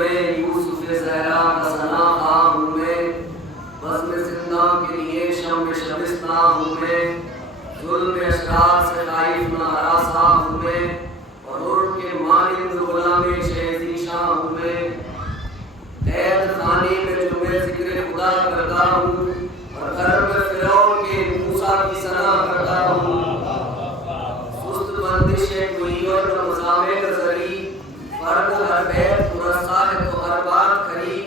में यूसुफ ज़हरा का सना ख़ां हूँ मैं, बज़्म ज़िंदा के लिए शम्म शबिस्तां हूँ मैं, ज़ुल्म अशरार से ख़ाइफ़ न हरासा हूँ मैं, और उर्द के मानिंद ग़ुलाम शेज़ीशां हूँ मैं। कैद खाने में जो मैं ज़िक्र खुदा करता हूँ, और घर में फ़िरौन के मूसा की सना करता हूँ। सुस्त बंदिश कोई और मज़ामे नज़री, फर्द हर बैत पुरस्सा है तो हर बात खरी,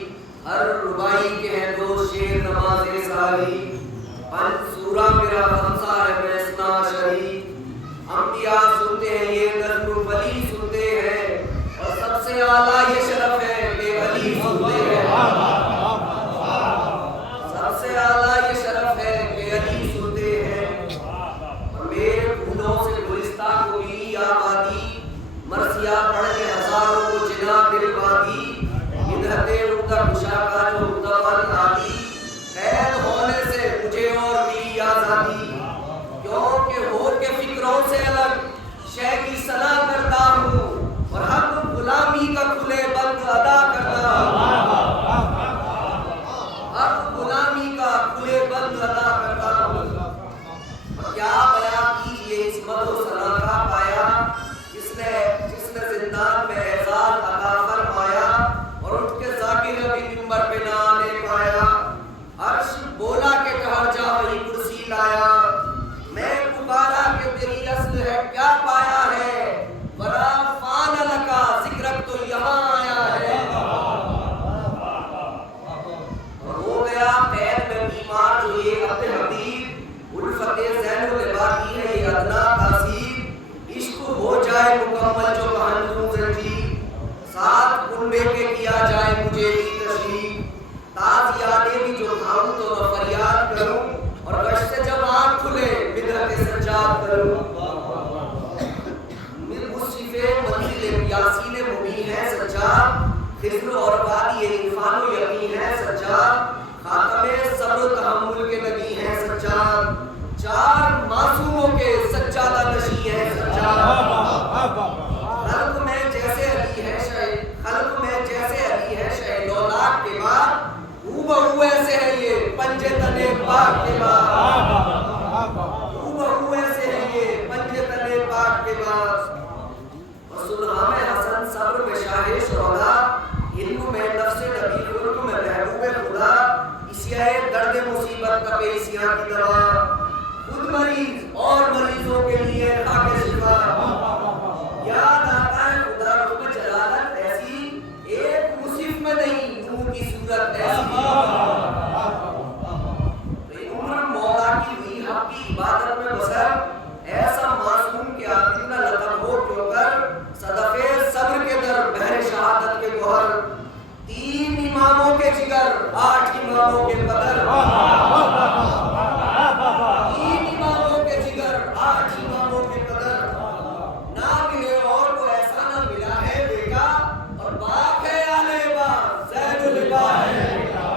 हर रुबाई के हैं दो शेर नमाज़े सारी, पंच सूरा मेरा खमसा है मैं इस्ना शरी। अंबिया सुनते हैं ये नज़्म वली सुनते हैं, और सबसे आला ये शरफ है कि वली सुनते हैं। सबसे आला ये शरफ है कि अली सुनते हैं। और मेरे फूलों से गुलिस्ता को मिली आबादी, मरसिया पढ़ के हजारों को जिना दिलवादी, इधरते उधर खुशा का जो उतवन आदि, कैद होने से मुझे और मिली आजादी। क्योंकि होर के फिक्रों से अलग शय की सना करता हूँ, और हक गुलामी का खुले बंद अदा करता हूँ। हक गुलामी का खुले बंद अदा करता हूँ। क्या बयां कीजिए इस मदो सना का पाया, जिसने जिंदान में एजाज अता फरमाया, और उठ के ज़ाकिर अभी मिंबर पे ना आने पाया। अर्श बोला के कहर जा वही कुर्सी लाया, मैं पुकारा के तेरी असल है क्या पाया है, बरा फान लका जिक्रक तो यहाँ आया है। और हो गया पैर में बीमार जो ये अब्द हबीब, उल्फते ज़ैनुल इबादी है ये अदना तासीब, इश्क हो जाए मुकम्मल जो बहनों ज़ंजीर, साथ कुंबे के किया जाए मुझे भी तशरीफ, ताज़ियादे भी जो खाऊं तो मैं फरियाद करूं, और गश्त से जब आँख खुले बिदअत सज्जाद करूं। मुस्रिफ़े मंजिल यासीन मुबीन है सज्जाद, खिज़्र और वादी इरफान यकीन है सज्जाद, खातमे सब्र तहम्मुल के नबी है सज्जाद, चार मासूमों के सज्जादा नशी है सज्जाद। खल्क़ में जैसे अली है शय, खल्क़ में जैसे अली है शय लौलाक के बाद, हूबहू ऐसे है ये पंजे तने पाक के बाद, हूबहू ऐसे है ये पंजे तने पाक के बाद। सुलहा में हसन सब्र में शाहे शोहदा, इल्म में नफ्स नबी खुल्क में महबूब खुदा, इसियाए दर्द मुसीबत का पेशियां की दवा, खुद मरीज और मरीजों के लिए खाके शिफा। याद आता है खुदा रूप जलालत ऐसी, एक मुसीब में नहीं नूर की सूरत ऐसी। उम्र मौला की हुई हक की इबादत में बसर, ऐसा मासूम के आखिर न लतब हो क्योंकर, सदफे सब्र के दर बहर शहादत के गोहर, 3 इमामों के जिगर 8 इमामों के बदर, 3 इमामों के जिगर 8 इमामों के बदर, ना मिले और को ऐसा ना मिला है बेटा, और बाप है आले बा ज़ैनुल इबा है बेटा।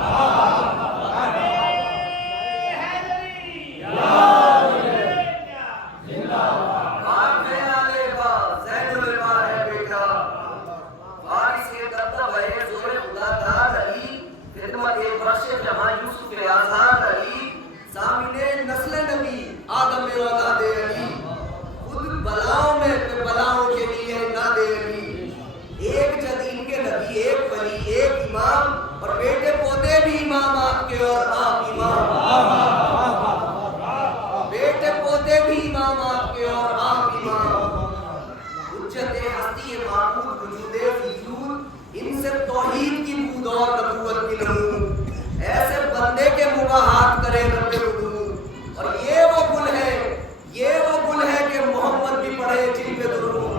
और बेटे पोते भी इमाम आपके और आप इमाम, बेटे पोते भी इमाम आपके और आप इमाम। हुज्जत हस्ती माबूद वजूदे वजूद, इनसे तौहीद की बूद और नबूवत की नमूद, ऐसे बंदे के मुबाहात करे रब्बे वजूद। और ये वो गुल है, ये वो गुल है कि मोहम्मद भी पढ़े जिन पे दुरूद।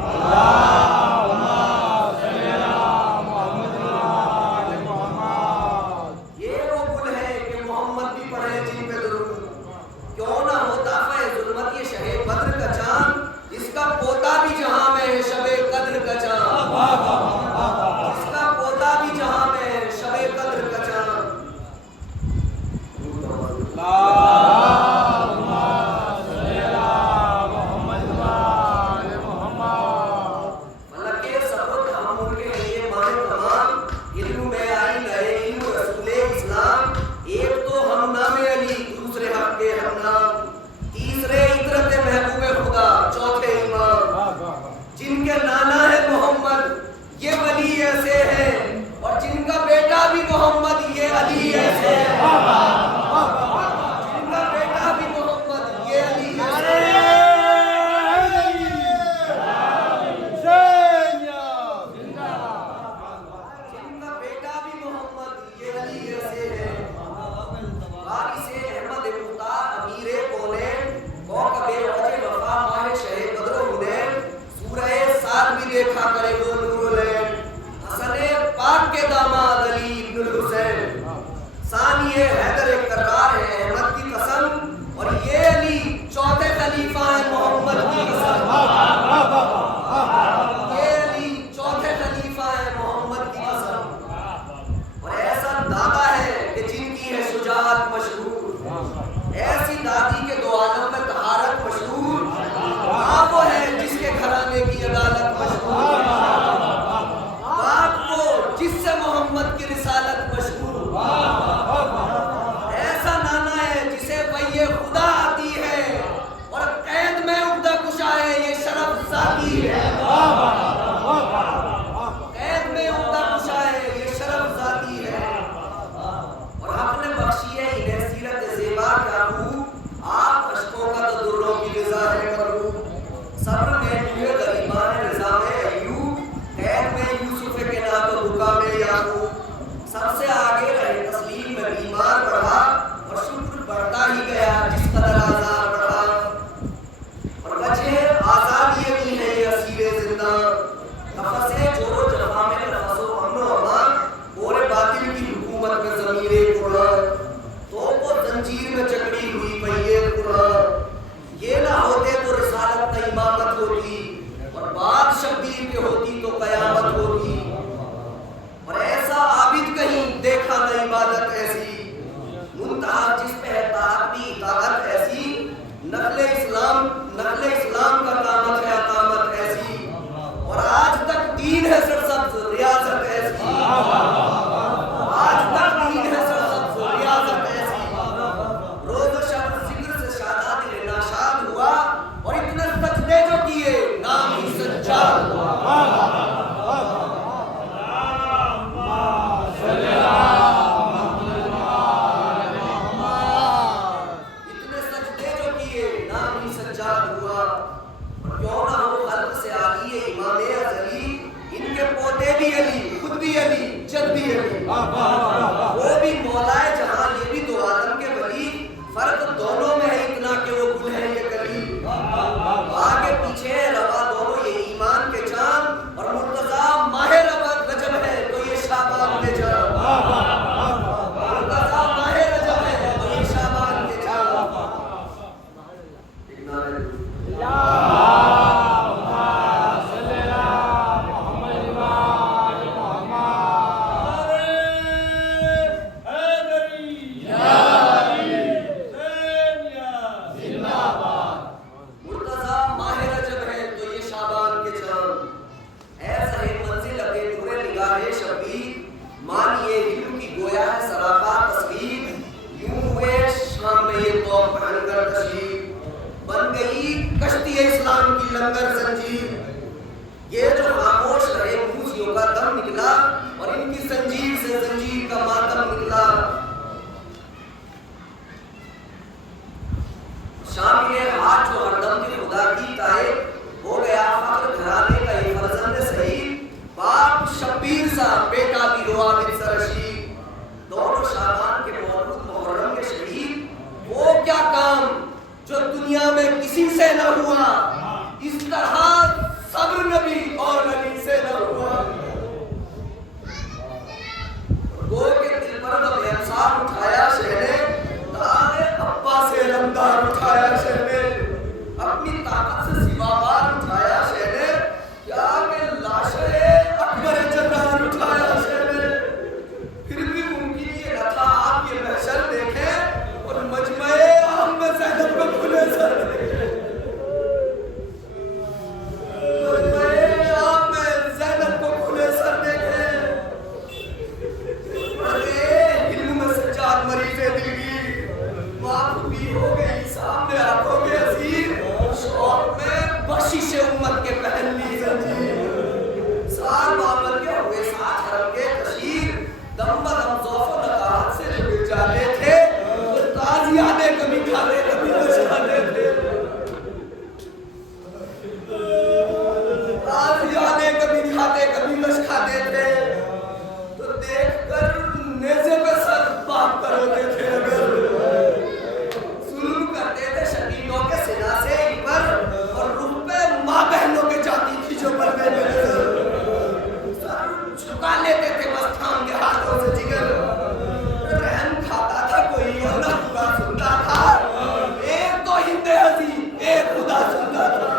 अली, खुद भी अली, जद भी अली। वो भी मौलाए जहां, ये भी तो आदम के वली। फर्क दोनों में है इतना कि वो गुल है ये कली। आगे पीछे रवा दोनों ये ईमान के चांद, और मुर्तजा माहे रजब है तो ये शाबान के चांद। मुर्तजा माहे रजब है तो ये शाबान के चांद। लंगर जंजीर ये जो खामोश रहे मूसियों का दम निकला, और इनकी जंजीर से जंजीर का मातम निकला। शामिल हाथ जो हरदम की खुदा की ताए, हो गया फख्र घराने का ये फर्जंद सही। बाप शब्बीर सा, बेटा भी रुआबिद सरशी। दोनों शाबान के मौलूद मुहर्रम के शहीद। वो क्या काम जो दुनिया में किसी से न हुआ, इस तरह सब्र नबी और नबी से न हुआ। गो के दिल पर जब इंसान उठाया शहने, तारे अब्बा से लमदार उठाया शहने। अपनी ताकत से सिवाबार उठाया शहने, क्या के लाशे अकबर जन्नार उठाया शहने। फिर भी मुमकिन ये न था आप ये महशर देखें और मजमे आम में ज़ैनब को खुले सर देखें। उम्मत के पहली जंजीर सार बाबर के हुए साथ हरम के तशीर। दम बदम ज़ौफ़ नकाहत से जो गिर जाते थे, वो ताज़ियाने कभी खाते कभी बचाते थे। ताज़ियाने कभी खाते कभी बच खाते थे। तो देखकर नेज़े पे सर बाप कर होते थे। अगर जुल्म करते थे शकीनों के सिना से इन पर, और रूह पे माँ बहनों के जाती थी जो पर्दे में सर झुका लेते थे बस थाम के हाथों से जिगर। रहम खाता था कोई और ना खुदा सुनता था। एक तो हिंदे हसी, एक खुदा सुनता था।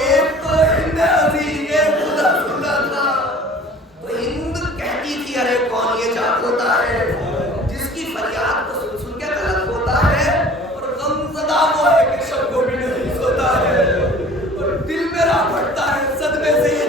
एक तो हिंदे हसी, एक खुदा सुनता था। तो हिंद कहती थी अरे कौन ये जात होता है जिसकी फरियाद को सुन सुन के गलत होता है, और गमज़दा वो है कि शब को भी नहीं सोता है, और दिल मेरा फटता है सदमे से ये